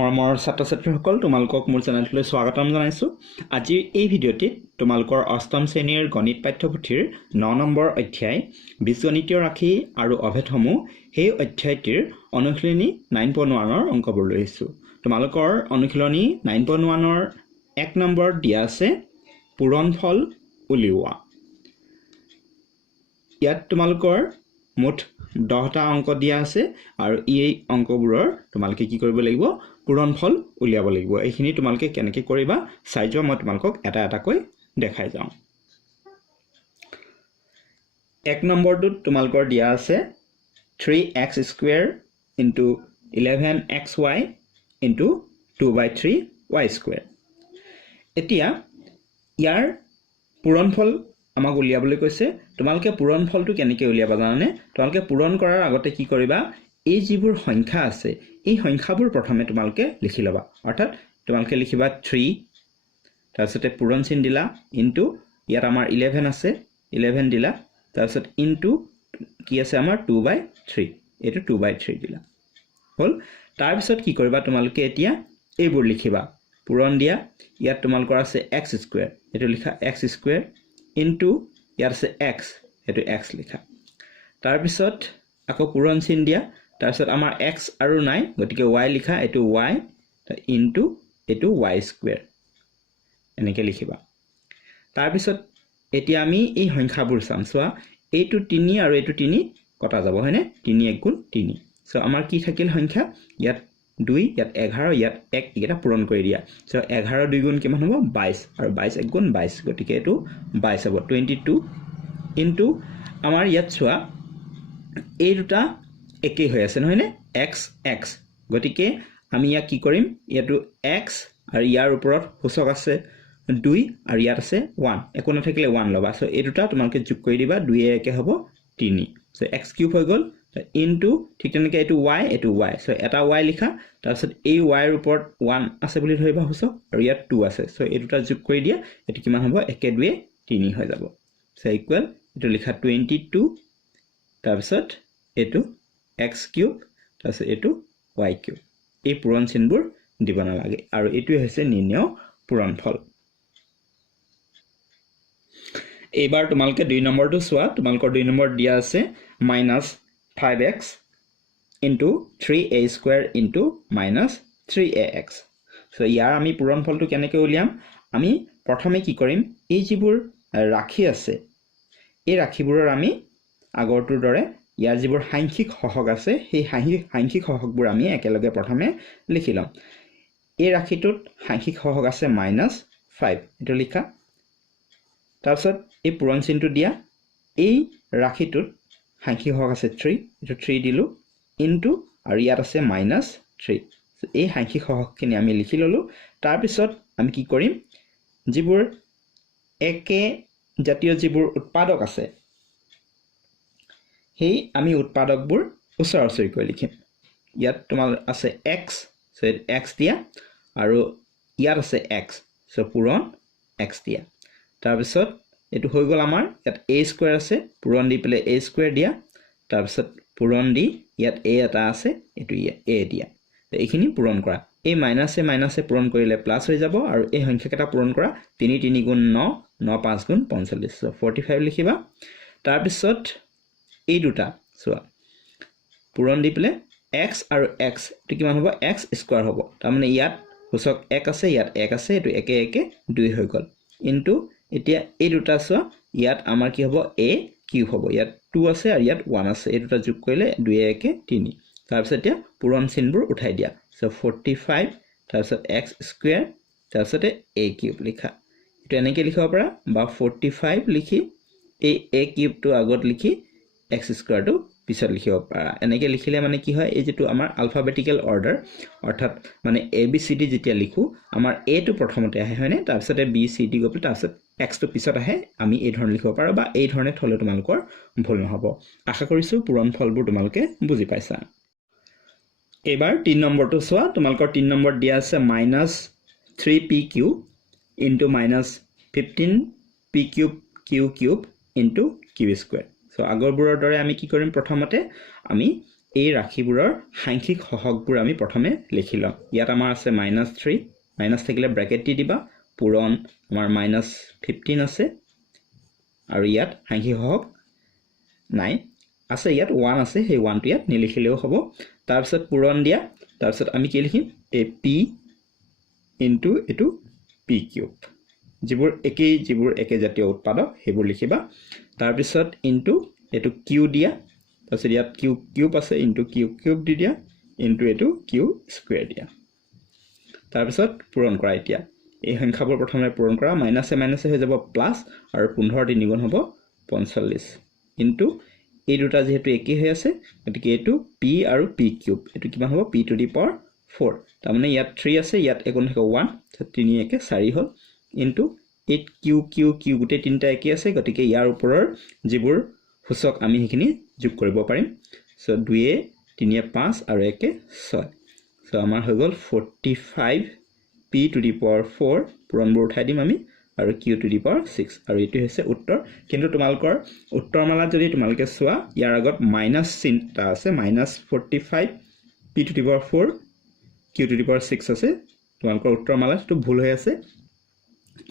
মৰমৰ ছাত্ৰ-ছাত্ৰীসকল তোমালোকক মোৰ চেনেললৈ স্বাগতম জনাইছো। আজিৰ এই ভিডিঅ'টিত তোমালোকৰ অষ্টম শ্ৰেণীৰ গণিত পাঠ্যপুথিৰ 9 নম্বৰ অধ্যায় বীজগণিতীয় ৰাশি আৰু অভেদসমূহ সেই অধ্যায়টিৰ অনুশীলনী 9.1ৰ অংকবোৰ লৈ আহিছো। তোমালোকৰ অনুশীলনী 9.1ৰ 1 নম্বৰ দিয়া আছে পূৰণফল উলিওৱা। ইয়াত তোমালোকৰ মুঠ 10টা অংক দিয়া আছে আৰু এই অংকবোৰৰ তোমালোকে কি কৰিব লাগিব পূৰণফল উলিয়াব লাগিব। এইখিনি তোমালোকে কেনেকৈ কৰিবা চাই যোৱা, মই তোমালোকক এটা এটাকৈ দেখাই যাওঁ। 1 নম্বৰটোত তোমালোকৰ দিয়া আছে 3x² * 11xy * 2/3y²। এতিয়া ইয়াৰ পূৰণফল আমাক উলিয়াবলৈ কৈছে। তোমালোকে পূৰণফলটো কেনেকৈ উলিয়াবা জানানে? তোমালোকে পূৰণ কৰাৰ আগতে কি কৰিবা, এই যিবোৰ সংখ্যা আছে এই সংখ্যাবোৰ প্ৰথমে তোমালোকে লিখি ল'বা। অৰ্থাৎ তোমালোকে লিখিবা 3, তাৰপিছতে পূৰণ চিন দিলা, ইনটু ইয়াত আমাৰ 11 আছে 11 দিলা, তাৰপিছত ইনটু কি আছে আমাৰ 2/3, এইটো 2/3 দিলা হ'ল। তাৰপিছত কি কৰিবা তোমালোকে এতিয়া এইবোৰ লিখিবা, পূৰণ দিয়া। ইয়াত তোমালোকৰ আছে x², এইটো লিখা x² ইনটু ইয়াত আছে x, এইটো x লিখা। তাৰপিছত আকৌ পূৰণ চিন দিয়া, তাৰপিছত আমাৰ x আৰু নাই গতিকে y লিখা, এইটো y ইনটু এইটো y², এনেকৈ লিখিবা। তাৰপিছত এতিয়া আমি এই সংখ্যাবোৰ চাম। চোৱা, এইটো 3 আৰু এইটো 3 কটা যাব হয়নে? 3 × 3। চ' আমাৰ কি থাকিল সংখ্যা, ইয়াত 2, ইয়াত 11, ইয়াত 1, এইকেইটা পূৰণ কৰি দিয়া। চ' 11 2 গুণ কিমান হ'ব 22 আৰু 22 1 গুণ 22, গতিকে এইটো 22 হ'ব 22 ইনটু আমাৰ ইয়াত চোৱা এই দুটা একেই হৈ আছে নহয়নে, x x, গতিকে আমি ইয়াক কি কৰিম, ইয়াতো x আৰু ইয়াৰ ওপৰত সূচক আছে 2 আৰু ইয়াত আছে 1, একো নাথাকিলে 1 ল'বা। চ' এই দুটা তোমালোকে যোগ কৰি দিবা, 2 একে হ'ব 3, চ' x³ হৈ গ'ল ইনটু ঠিক তেনেকৈ এইটো y, এইটো y, চ' এটা y লিখা, তাৰপিছত এই y ৰ ওপৰত 1 আছে বুলি ধৰিবা সূচক আৰু ইয়াত 2 আছে, চ' এই দুটা যোগ কৰি দিয়া, এইটো কিমান হ'ব 1 2 3 হৈ যাব। চ' ইকুৱেল এইটো লিখা 22, তাৰপিছত এইটো x³ তাৰপিছত এইটো y³। এই পূৰণ চিনবোৰ দিব নালাগে আৰু এইটোৱে হৈছে নিৰ্ণেয় পূৰণফল। এইবাৰ তোমালোকে 2 নম্বৰটো চোৱা। তোমালোকৰ 2 নম্বৰ দিয়া আছে -5x * 3a² * -3ax। চ' ইয়াৰ আমি পূৰণফলটো কেনেকৈ উলিয়াম, আমি প্ৰথমে কি কৰিম, এই যিবোৰ ৰাশি আছে এই ৰাশিবোৰৰ আমি আগৰটোৰ দৰে ইয়াৰ যিবোৰ সাংখ্যিক সহগ আছে সেই সাংখ্যিক সহগবোৰ আমি একেলগে প্ৰথমে লিখি ল'ম। এই ৰাশিটোত সাংখ্যিক সহগ আছে -5, এইটো লিখা। তাৰপিছত এই পূৰণ চিনটো দিয়া, এই ৰাশিটোত সাংখ্যিক সহগ আছে 3, এইটো 3 দিলোঁ ইনটু আৰু ইয়াত আছে -3, এই সাংখ্যিক সহগখিনি আমি লিখি ল'লোঁ। তাৰপিছত আমি কি কৰিম, যিবোৰ একে জাতীয় যিবোৰ উৎপাদক আছে সেই আমি উৎপাদকবোৰ ওচৰা ওচৰিকৈ লিখিম। ইয়াত তোমাৰ আছে x, চ' x দিয়া আৰু ইয়াত আছে x, চ' পূৰণ x দিয়া। তাৰপিছত এইটো হৈ গ'ল আমাৰ, ইয়াত a² আছে, পূৰণ দি পেলাই a² দিয়া, তাৰপিছত পূৰণ দি ইয়াত a এটা আছে, এইটো a দিয়া। এইখিনি পূৰণ কৰা, এই মাইনাছে মাইনাছে পূৰণ কৰিলে প্লাছ হৈ যাব আৰু এই সংখ্যাকেইটা পূৰণ কৰা, 3 3 গুণ 9, 9 5 গুণ 45, চ' 45 লিখিবা। তাৰপিছত এই দুটা চোৱা, পূৰণ দি পেলাই x আৰু x, এইটো কিমান হ'ব x² হ'ব। তাৰমানে ইয়াত সূচক 1 আছে, ইয়াত 1 আছে, এইটো একে একে 2 হৈ গ'ল ইনটু এতিয়া এই দুটা চোৱা, ইয়াত আমাৰ কি হ'ব a³ হ'ব, ইয়াত 2 আছে আৰু ইয়াত 1 আছে, এই দুটা যোগ কৰিলে 2 1 3। তাৰপিছত এতিয়া পূৰণ চিনবোৰ উঠাই দিয়া, চ' 45 তাৰপিছত x² তাৰপিছতে a³ লিখা, এইটো এনেকৈ লিখিব পাৰা, বা 45 লিখি এই a³ আগত লিখি x² পিছত লিখিব পাৰা। এনেকৈ লিখিলে মানে কি হয়, এই যিটো আমাৰ আলফাবেটিকেল অৰ্ডাৰ, অৰ্থাৎ মানে ABCD যেতিয়া লিখোঁ আমাৰ এটো প্ৰথমতে আহে হয়নে, তাৰপিছতে BCD গৈ পেলাই তাৰপিছত xটো পিছত আহে, আমি এই ধৰণে লিখিব পাৰোঁ বা এই ধৰণে থ'লে তোমালোকৰ ভুল নহ'ব। আশা কৰিছোঁ পূৰণফলবোৰ তোমালোকে বুজি পাইছা। এইবাৰ 3 নম্বৰটো চোৱা। তোমালোকৰ 3 নম্বৰত দিয়া আছে -3pq * -15pq³ * q²। চ' আগৰবোৰৰ দৰে আমি কি কৰিম, প্ৰথমতে আমি এই ৰাশিবোৰৰ সাংখ্যিক সহগবোৰ আমি প্ৰথমে লিখি লম ইয়াত আমাৰ আছে -3 মাইনাস থাকিলে ব্ৰেকেট দি দিবা পূৰণ আমাৰ -15 আছে আৰু ইয়াত সাংখ্যিক সহগ নাই আছে ইয়াত 1 আছে সেই 1 টো ইয়াত নিলিখিলেও হ'ব তাৰ পিছত পূৰণ দিয়া তাৰ পিছত আমি কি লিখিম a p ইনটু এটো p কিউব যিবোৰ একে জাতীয় উৎপাদক সেইবোৰ লিখিবা তাৰ পিছত ইনটু এটো q দিয়া তাৰ পিছত ইয়াত q কিউব আছে ইনটু q কিউব দি দিয়া ইনটু এটো q স্কয়াৰ দিয়া তাৰ পিছত পূৰণ কৰা এতিয়া এই সংখ্যাবোৰ প্ৰথমে পূৰণ কৰা মাইনাসে হৈ যাব প্লাস আৰু 15 3 গুণ হ'ব 45 ইনটু এই দুটা যেহেতু একে হৈ আছে গতিকে এটো p আৰু p কিউব এটো কিমান হ'ব p টু দি পাৱাৰ 4 তাৰ মানে ইয়াত 3 আছে ইয়াত একোন থাকে 1 3 একে 4 হ'ল ইনটু 8 q গুটে তিনটা একে আছে গতিকে ইয়াৰ ওপৰৰ যিবোৰ সূচক আমি হেখিনি যোগ কৰিব পাৰিম সো 2 3 5 আৰু 1 6 সো আমাৰ হৈ গল 45 p টু দি পাৱাৰ 4 পূৰণবোৰ উঠাই দিম আমি আৰু q টু দি পাৱাৰ 6 আৰু এটো হৈছে উত্তৰ কিন্তু তোমালকৰ উত্তৰমালা যদি তোমালকে চোৱা ইয়াৰ আগত মাইনাস চিনটা আছে -45 p to the power 4 q to the power 6 আছে তোমালকৰ উত্তৰমালাটো ভুল হৈ আছে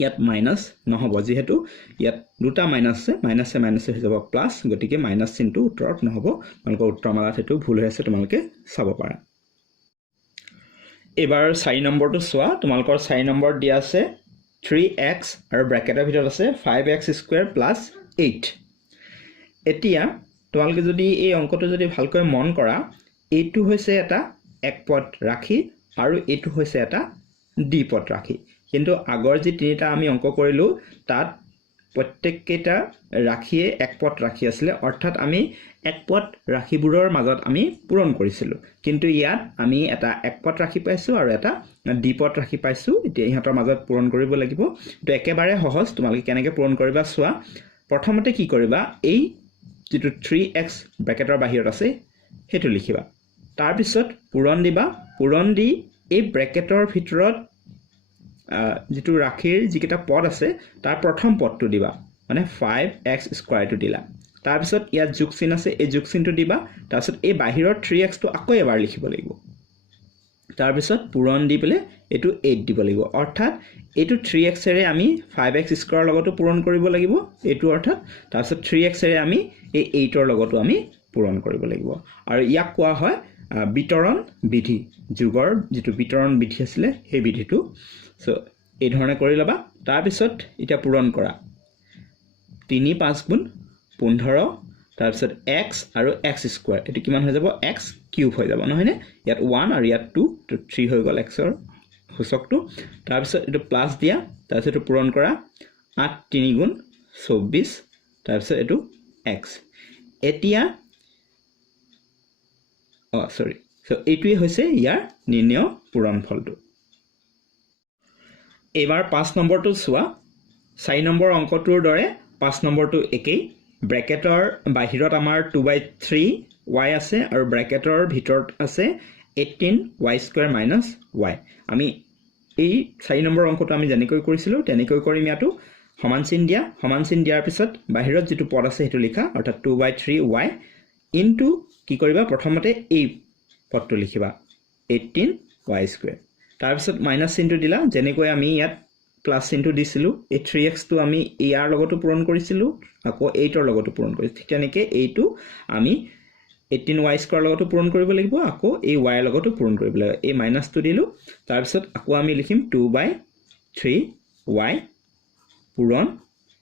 ইয়াত মাইনাস নহব যেহেতু ইয়াত দুটা মাইনাস আছে মাইনাসে হৈ যাব প্লাস গতিকে মাইনাস চিনটো উত্তৰত নহব তোমালকৰ উত্তৰমালাত হেতু ভুল হৈ আছে তোমালকে চাব পাৰা এবাৰ 4 নম্বৰটো চোৱা তোমালকৰ 4 নম্বৰ দিয়া আছে 3x আৰু ব্ৰেকেটৰ ভিতৰত আছে 5x স্কয়াৰ প্লাস 8 এতিয়া তোমালকে যদি এই অংকটো যদি ভালকৈ মন কৰা এইটো হৈছে এটা একপদ ৰাখি আৰু এইটো হৈছে এটা দ্বিপদ ৰাখি কিন্তু আগৰ যে তিনিটা আমি অংক কৰিলো তাত প্ৰত্যেককেটা ৰাখিয়ে একপদ ৰাখি আছিল অৰ্থাৎ আমি একপদ ৰাখিবোৰৰ মাজত আমি পূৰণ কৰিছিল কিন্তু ইয়াত আমি এটা একপদ ৰাখি পাইছো আৰু এটা দ্বিপদ ৰাখি পাইছো এতিয়া ইহঁতৰ মাজত পূৰণ কৰিব লাগিব তো একেবাৰে সহজ তোমালোকে কেনেকৈ পূৰণ কৰিবা চোৱা প্ৰথমতে কি কৰিবা এই যেটো 3x ব্ৰেকেটৰ বাহিৰত আছে হেতু লিখিবা তাৰ পিছত পূৰণ দিবা পূৰণ দি এই ব্ৰেকেটৰ ভিতৰত যেটো ৰাখিৰ যিকেটা পদ আছে তাৰ প্ৰথম পদটো দিবা মানে 5x স্কয়াৰটো দিলা তাৰ পিছত ইয়াত যোগ চিন আছে এই যোগ চিনটো দিবা তাৰ পিছত এই বাহিৰৰ 3x টো আকৌ এবাৰ লিখিব লাগিব তাৰ পিছত পূৰণ দি পেলে এটো 8 দিব লাগিব অৰ্থাৎ এটো 3x এৰে আমি 5x স্কয়াৰ লগতো পূৰণ কৰিব লাগিব এটো অৰ্থাৎ তাৰ পিছত 3x এৰে আমি এই 8 ৰ লগতো আমি পূৰণ কৰিব লাগিব আৰু ইয়াক কোৱা হয় বিতৰণ বিধি যুগৰ যেটো বিতৰণ বিধি আছিল সেই বিধিটো সো এই ধৰণে কৰি লবা তাৰ পিছত এটা পূৰণ কৰা 3 5 গুণ 15 তাৰ পিছত x আৰু x স্কয়াৰ এটো কিমান হৈ যাব x কিউব হৈ যাব নহয়নে ইয়াত 1 আৰু ইয়াত 2 তো 3 হৈ গল x ৰ সূচকটো তাৰ পিছত এটো প্লাস দিয়া তাৰ পিছত এটো পূৰণ কৰা 8 3 গুণ 24 তাৰ পিছত এটো x এতিয়া সৰি সো এইটোই হৈছে ইয়াৰ নিৰ্ণয় পূৰণফলটো এবাৰ 5 নম্বৰটো চোৱা 4 নম্বৰ অংকটোৰ দৰে 5 নম্বৰটো একেই ব্ৰেকেটৰ বাহিৰত আমাৰ 2/3 y আছে আৰু ব্ৰেকেটৰ ভিতৰত আছে 18y স্কয়াৰ - y আমি এই 4 নম্বৰ অংকটো আমি যেনেকৈ কৰিছিলো তেনেকৈ কৰিম ইয়াতো সমান চিন দিয়াৰ পিছত বাহিৰত যেটো পদ আছে হেতু লিখা অৰ্থাৎ 2/3y ইনটু কি কৰিবা প্ৰথমতে এই পদটো লিখিবা 18y স্কয়াৰ তাৰ পিছত মাইনাস চিনটো দিলা যেনেকৈ আমি ইয়াত প্লাস চিনটো দিছিলো এই 3x টো আমি ইয়াৰ লগতো পূৰণ কৰিছিলো আকৌ 8 ৰ লগতো পূৰণ কৰিছিলো ঠিক তেনেকৈ এইটো আমি 18y স্কয়াৰ লগতো পূৰণ কৰিব লাগিব আকৌ এই y লগতো পূৰণ কৰিব লাগিব এই মাইনাসটো দিলো তাৰ পিছত আকৌ আমি লিখিম 2/3y পূৰণ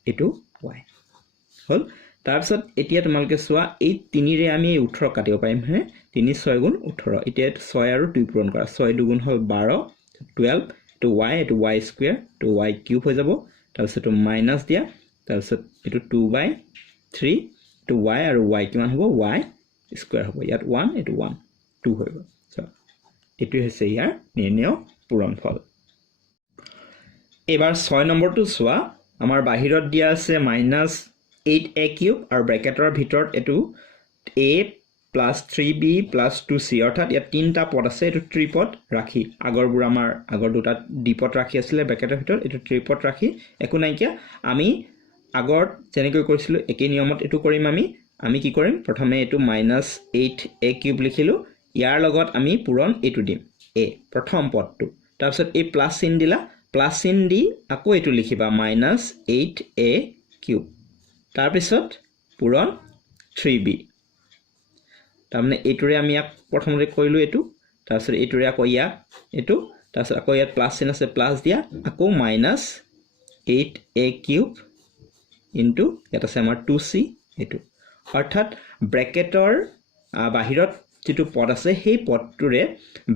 এটো y হল তাৰ পিছত এতিয়া তোমালকে চোৱা এই 3 ৰে আমি 18 কাটিব পাৰিম হে 3 6 গুণ 18 এতিয়া 6 আৰু 2 পূৰণ কৰা 6 2 গুণ হল 12 12 to y square to y cube হৈ যাব তাৰ পিছত মাইনাস দিয়া তাৰ পিছত এটো 2/3 to y আৰু y কিমান হ'ব y স্কয়াৰ হ'ব ইয়াত 1 এটো 1 2 হৈ গল সো এটো হৈছে ইয়াৰ নিৰ্ণয় পূৰণফল এবাৰ 6 নম্বৰটো চোৱা আমাৰ বাহিৰত দিয়া আছে -8a কিউব আৰু ব্ৰেকেটৰ ভিতৰত এটো a plus 3b plus 2c অৰ্থাৎ ইয়াত তিনটা পদ আছে এটো ত্ৰিপদ ৰাখি আগৰবোৰ আমাৰ আগৰ দুটা দ্বিপদ ৰাখি আছিল ব্ৰেকেটৰ ভিতৰত এটো ত্ৰিপদ ৰাখি একো নাই কিয়া আমি আগৰ যেনেকৈ কৰিছিলো একে নিয়মত এটো কৰিম আমি আমি কি কৰিম প্ৰথমে এটো -8a কিউব লিখিলো ইয়াৰ লগত আমি পূৰণ এটো দিম a প্ৰথম পদটো তাৰ পিছত এই প্লাস চিন দিলা প্লাস চিন দি আকৌ এটো লিখিবা -8a কিউব তাৰ পিছত পূৰণ 3b তাৰমানে এটোৰে আমি ইয়াক প্ৰথমতে কৰিলো এটো তাৰ পিছত এটোৰে আকৌ ইয়াক এটো তাৰ পিছত আকৌ ইয়াত প্লাস চিন আছে প্লাস দিয়া আকৌ -8a কিউব ইনটু ইয়াত আছে আমাৰ 2c এটো অৰ্থাৎ ব্ৰেকেটৰ বাহিৰত যেটো পদ আছে সেই পদটোৰে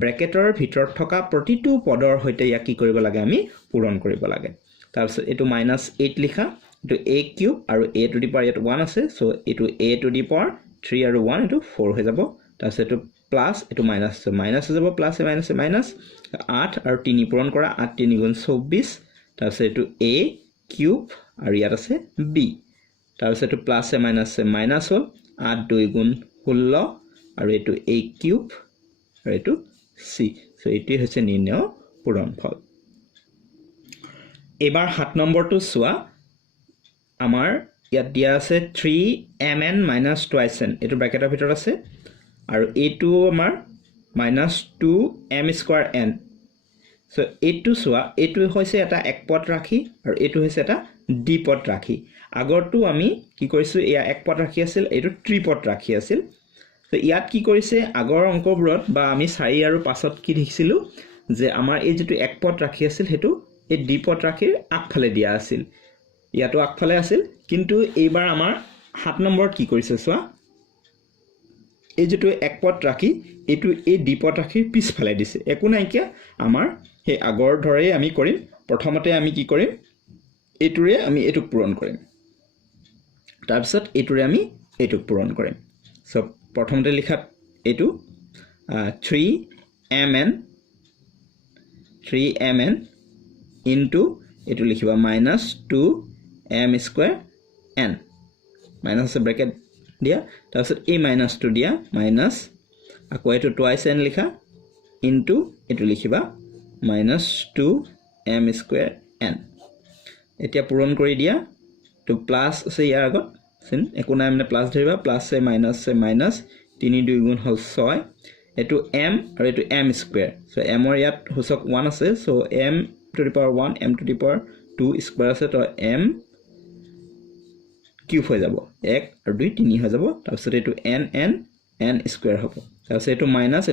ব্ৰেকেটৰ ভিতৰত থকা প্ৰতিটো পদৰ হৈতে ইয়া কি কৰিব লাগে আমি পূৰণ কৰিব লাগে তাৰ পিছত এটো -8 লিখা এটো a কিউব আৰু a টু দি পাৱাৰ ইয়াত 1 আছে সো এটো a টু দি পাৱাৰ 3 আৰু 1 এটো 4 হৈ যাব তাৰ পিছত এটো প্লাস এটো মাইনাস মাইনাস হৈ যাব প্লাস এ মাইনাস 8 আৰু 3 পূৰণ কৰা 8 3 গুণ 24 তাৰ পিছত এটো a কিউব আৰু ইয়াত আছে b তাৰ পিছত এটো প্লাস এ মাইনাস হ'ল 8 2 গুণ 16 আৰু এটো a কিউব আৰু এটো c সো এটি হৈছে নিৰ্ণয় পূৰণফল এবাৰ 7 নম্বৰটো চোৱা আমাৰ ইয়াত দিয়া আছে 3mn - twice n এটো ব্ৰেকেটৰ ভিতৰত আছে আৰু এটো আমাৰ -2m²n সো এটো চোৱা এটো হৈছে এটা এক পদ ৰাখি আৰু এটো হৈছে এটা দ্বিপদ ৰাখি আগৰটো আমি কি কৰিছো এয়া এক পদ ৰাখি আছিল এটো ত্ৰিপদ ৰাখি আছিল তো ইয়াত কি কৰিছে আগৰ অংকবোৰত বা আমি 4 আৰু 5ত কি দেখিছিলো যে আমাৰ এই যেটো এক পদ ৰাখি আছিল হেতু এই দ্বিপদ ৰাখিৰ আগফালে দিয়া আছিল ইয়াতো আগফালে আছিল কিন্তু এইবাৰ আমাৰ 7 নম্বৰত কি কৰিছে চোৱা এই যেটো এক পদ ৰাখি এটো এই দ্বিপদ ৰাখিৰ পিছফালে দিছে একো নাই কিয়া আমাৰ হে আগৰ ধৰে আমি কৰিম প্ৰথমতে আমি কি কৰিম এটোৰে আমি এটুক পূৰণ কৰিম তাৰ পিছত এটোৰে আমি এটুক পূৰণ কৰিম সো প্ৰথমতে লিখা এটো 3mn ইনটু এটো লিখিবা -2m²n মাইনাস ব্ৰেকেট দিয়া তাৰ পিছত এই মাইনাসটো দিয়া মাইনাস আকৌ এটো টুৱাইস n লিখা ইনটু এটো লিখিবা -2m²n এতিয়া পূৰণ কৰি দিয়া তো প্লাস আছে ইয়াৰ আগত সিন একো নাই মানে প্লাস ধৰিবা প্লাস এ মাইনাস 3 2 গুণ হল 6 এটো m আৰু এটো m², সো m ৰ ইয়াত হসক 1 আছে, so m to the power 1 m to the power 2 square আছে, তো m কিউব হৈ যাব 1 আৰু 2 3 হৈ যাব, তাৰপিছত এটো n স্কয়াৰ হ'ব, তাৰপিছত এটো মাইনাস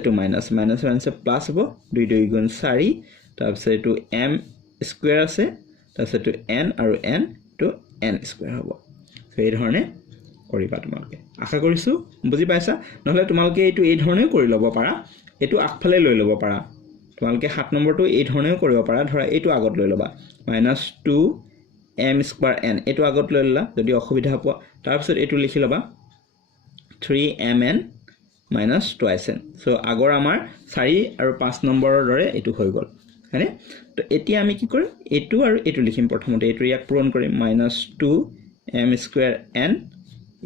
মাইনাস প্লাস হ'ব 2 2 গুণ 4, তাৰপিছত এটো m স্কয়াৰ আছে, তাৰপিছত এটো n আৰু n to n স্কয়াৰ হ'ব। সো এই ধৰণে কৰিবা তোমালোকে, আশা কৰিছো বুজি পাইছা। নহলে তোমালোকে এইটো এই ধৰণে কৰি ল'ব পাৰা, এইটো আগফালে লৈ ল'ব পাৰা, তোমালোকে 7 নম্বৰটো এই ধৰণেও কৰিব পাৰা। ধৰা এইটো আগত লৈ ল'বা -2m²n, এইটো আগত লৈ ল'লা যদি অসুবিধা পোৱা, তাৰপিছত এইটো লিখি ল'বা 3mn - twice n। সো আগৰ আমাৰ 4 আৰু 5 নম্বৰৰ দৰে এইটো হৈ গ'ল, হয়নে? তো এতিয়া আমি কি কৰিম, এইটো আৰু এইটো লিখিম। প্ৰথমতে এইটো ইয়াক পূৰণ কৰিম -2m²n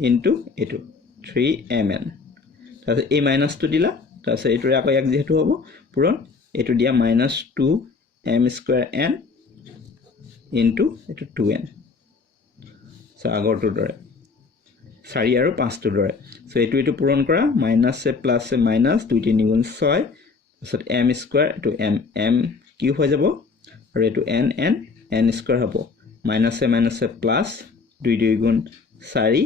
ইনটু এইটো 3mn, তাৰপিছত এই মাইনাসটো দিলা, তাৰপিছত এইটোৰে আকৌ ইয়াক যেহেতু হ'ব পূৰণ, এইটো দিয়া -2m²n ইনটু এইটো 2n, সো আগৰটোৰ দৰে 4 আৰু 5টোৰ দৰে। সো এইটো পূৰণ কৰা, মাইনাস এ প্লাস এ মাইনাস 2 3 গুণ 6, তাৰপিছত m², এইটো m কিউব হৈ যাব, আৰু এইটো n স্কয়াৰ হ'ব, মাইনাস এ প্লাস 2 2 গুণ 4,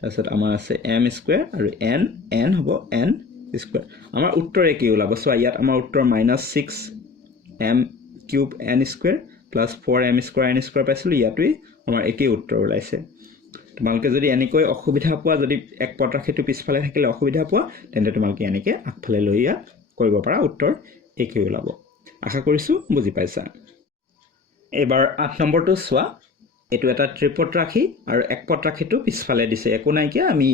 তাৰপিছত আমাৰ আছে m² আৰু n হ'ব n স্কয়াৰ। আমাৰ উত্তৰ একেই ওলাব। সো ইয়াত আমাৰ উত্তৰ -6m³ n² plus 4m² n² পাইছিলো, ইয়াতই আমাৰ একেই উত্তৰ ওলাইছে। তোমালোকে যদি এনেকৈ অসুবিধা পোৱা, যদি এক পদ ৰাখিটো পিছফালে থাকিলে অসুবিধা পোৱা, তেন্তে তোমালোকে এনেকৈ আগফালে লৈ কৰিব পাৰা, উত্তৰ একেই ওলাব। আশা কৰিছো বুজি পাইছা। এবাৰ 8 নম্বৰটো চোৱা, এইটো এটা ত্ৰিপদ ৰাখি আৰু এক পদ ৰাখিটো পিছফালে দিছে, একো নাই কিয়া আমি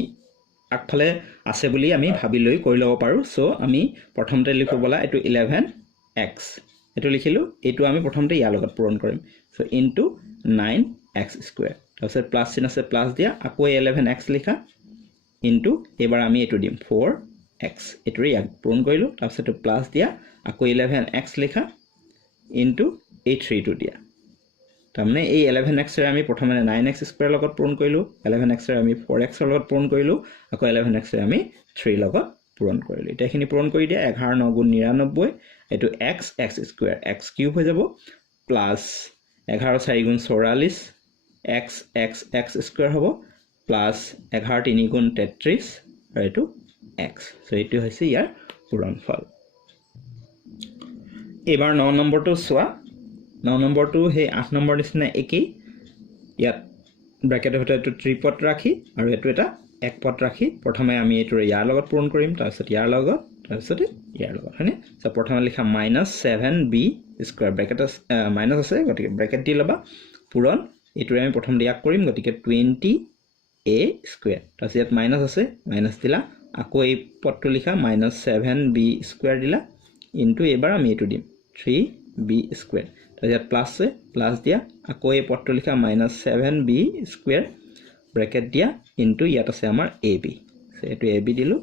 আগফালে আছে বুলি আমি ভাবি লৈ কৰি ল'ব পাৰো। সো আমি প্ৰথমতে লিখো বলা এইটো 11x, এইটো লিখিলো, এইটো আমি প্ৰথমতে ইয়াৰ লগত পূৰণ কৰিম, সো ইনটু 9x², তাৰপিছত প্লাস চিন আছে প্লাস দিয়া, আকৌ 11x লিখা ইনটু এবাৰ আমি এইটো দিম 4x, এইটোৰে ইয়াক পূৰণ কৰিলো, তাৰপিছত প্লাস দিয়া, আকৌ 11x লিখা ইনটু এই 3টো দিয়া, তাৰমানে এই 11x ৰে আমি প্ৰথমে 9x স্কয়াৰ লগত পূৰণ কৰিলো 11x ৰে আমি 4x লগত পূৰণ কৰিলো আকৌ 11x ৰে আমি 3 লগত পূৰণ কৰিলো এটা খিনি পূৰণ কৰি দিয়া 11 9 গুণ 99 এটো x স্কয়াৰ x কিউব হৈ যাব প্লাস 11 4 গুণ 44 x স্কয়াৰ হ'ব প্লাস 11 3 গুণ 33 আৰু এটো x সো এটো হৈছে ইয়াৰ পূৰণফল এবাৰ 9 নম্বৰটো সোৱা 9 নম্বৰটো হে 8 নম্বৰ নিচিনা একেই ইয়াত ব্ৰ্যাকেটৰ ভিতৰত এটো ত্ৰিপদ ৰাখি আৰু এটো এটা এক পদ ৰাখি প্ৰথমে আমি এটো ইয়াৰ লগত পূৰণ কৰিম তাৰপিছত ইয়াৰ লগত তাৰপিছত ইয়াৰ লগত হয়নে সো প্ৰথমে লিখা -7b স্কয়াৰ ব্ৰ্যাকেট মাইনাস আছে গতিকে ব্ৰ্যাকেট দি লবা পূৰণ এটো আমি প্ৰথম ইয়াক কৰিম গতিকে 20a স্কয়াৰ তাৰপিছত ইয়াত মাইনাস আছে মাইনাস দিলা আকৌ এই পদটো লিখা -7b স্কয়াৰ দিলা ইনটু এবাৰ আমি এটো দিম 3b স্কয়াৰ তাৰপিছত ইয়াত প্লাস আছে প্লাস দিয়া আকৌ এই পদটো লিখা -7b স্কয়াৰ ব্ৰ্যাকেট দিয়া ইনটু ইয়াত আছে আমাৰ ab সো এটো ab দিলু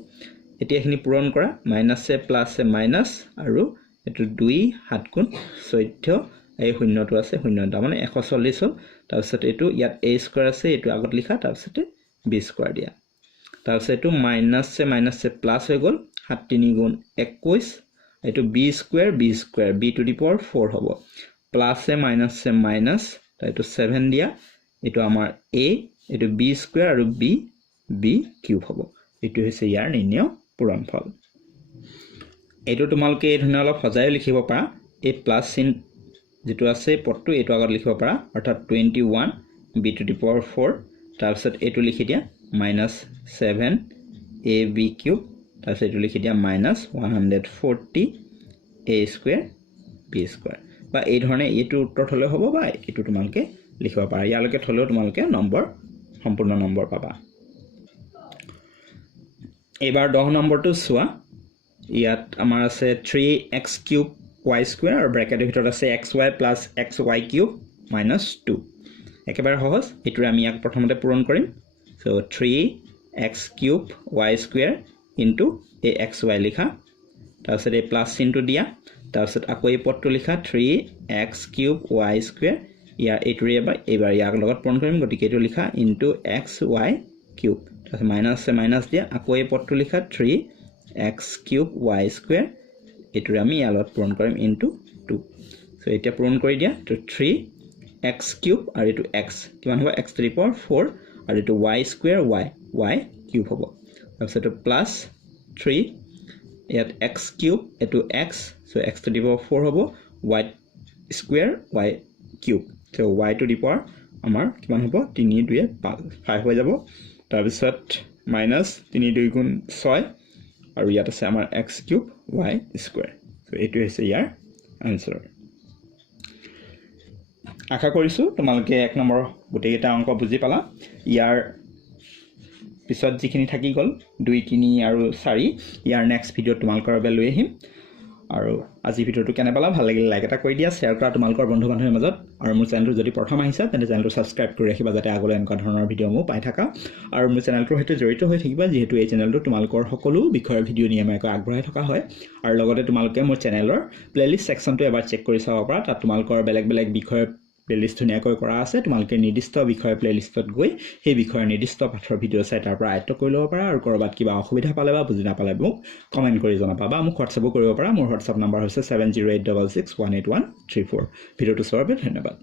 এতিয়াখিনি পূৰণ কৰা মাইনাস এ প্লাস এ মাইনাস আৰু এটো 2 7 গুণ 14 এই শূন্যটো আছে শূন্য মানে 140 হল তাৰপিছত এটো ইয়াত a স্কয়াৰ আছে এটো আগত লিখা তাৰপিছত b স্কয়াৰ দিয়া তাৰপিছত এটো মাইনাস এ প্লাস হৈ গল 7 3 গুণ 21 এটো b square b to the power 4 হ'ব প্লাস এ মাইনাস এটো 7 দিয়া এটো আমাৰ a এটো b স্কয়াৰ আৰু b কিউব হ'ব এটো হৈছে ইয়াৰ নিৰ্ণয় পূৰণফল এটো তোমালকে এই ধৰণে অলপ সজাই লিখিব পাৰা এই প্লাস চিন যেটো আছে পদটো এটো আগত লিখিব পাৰা অৰ্থাৎ 21 b টু দি পাৱাৰ 4 তাৰপিছত এটো লিখি দিয়া -7 ab কিউব তাৰপিছত এটো লিখি দিয়া -140 a স্কয়াৰ b স্কয়াৰ বা এই ধৰণে এটো উত্তৰ থলে হ'ব বা এটো তোমালকে লিখিব পাৰা ইয়ালৈকে থলেও তোমালকে নম্বৰ সম্পূৰ্ণ নম্বৰ পাবা এবাৰ 10 নম্বৰটো সোৱা ইয়াত আমাৰ আছে 3x কিউব y স্কয়াৰ আৰু ব্ৰ্যাকেটৰ ভিতৰত আছে xy প্লাস xy কিউব -2 একেবাৰে সহজ এটো আমি ইয়াক প্ৰথমতে পূৰণ কৰিম so 3x cube y square into a xy লিখা তাৰপিছত এই প্লাস চিনটো দিয়া তাৰপিছত আকৌ এই পদটো লিখা 3x কিউব y স্কয়াৰ ইয়াৰ এটোৰে এবাৰ ইয়াক লগত পূৰণ কৰিম গতিকে এটো লিখা ইনটু xy কিউব তাৰপিছত মাইনাস দিয়া আকৌ এই পদটো লিখা 3x কিউব y স্কয়াৰ এটোৰে আমি ইয়াৰ লগত পূৰণ কৰিম ইনটু 2 সো এতিয়া পূৰণ কৰি দিয়া তো 3x কিউব আৰু এটো x কিমান হ'ব x টু দি পাৱাৰ 4 আৰু এটো y স্কয়াৰ y কিউব হ'ব তাৰপিছত এটো প্লাস 3 ইয়াত x কিউব এটো x so x to the power 4 হ'ব y square y cube so y to the power আমাৰ কিমান হ'ব 3 2 5 হৈ যাব তাৰপিছত -3 2 গুণ 6 আৰু ইয়াত আছে আমাৰ x cube y square so এটো হৈছে ইয়াৰ আনসাৰ আশা কৰিছো তোমালোকে 1 নম্বৰ গোটেইটা অংক বুজি পালা ইয়াৰ পিছত যিখিনি থাকি গল 2 3 আৰু 4 ইয়াৰ নেক্সট ভিডিও তোমালোকৰ বাবে লৈ আহিম আৰু আজি ভিডিওটো কেনে পালা ভাল লাগিলে লাইক এটা কৰি দিয়া শেয়াৰ কৰা তোমালোকৰ বন্ধু বান্ধৱীৰ মাজত আৰু মোৰ চেনেলটো যদি প্ৰথম আহিছা তেন্তে চেনেলটো সাবস্ক্ৰাইব কৰি ৰাখিবা যাতে আগলৈ এনেকুৱা ধৰণৰ ভিডিও মই পাই থাকা আৰু মোৰ চেনেলটোৰ সৈতে জড়িত হৈ থাকিবা যেহেতু এই চেনেলটো তোমালোকৰ সকলো বিষয়ৰ ভিডিও নিয়মীয়াকৈ আগবঢ়াই থকা হয় আৰু লগতে তোমালোকে মোৰ চেনেলৰ প্লেলিষ্ট সেকশনটো এবাৰ চেক কৰি চাব পাৰা তাত তোমালোকৰ বেলেগ বেলেগ বিষয়ৰ প্লেলিষ্ট ধুনীয়াকৈ কৰা আছে তোমালোকে নিৰ্দিষ্ট বিষয়ৰ প্লেলিষ্টত গৈ সেই বিষয়ৰ নিৰ্দিষ্ট পাঠৰ ভিডিও চাই তাৰ পৰা আয়ত্ত কৰি ল'ব পাৰা আৰু কৰবাত কিবা অসুবিধা পালে বা বুজি নাপালে মোক কমেন্ট কৰি জনাবা বা মোক হোৱাটছআপো কৰিব পাৰা মোৰ হোৱাটছআপ নম্বৰ হৈছে 7086618134 ভিডিওটো চোৱাৰ বাবে ধন্যবাদ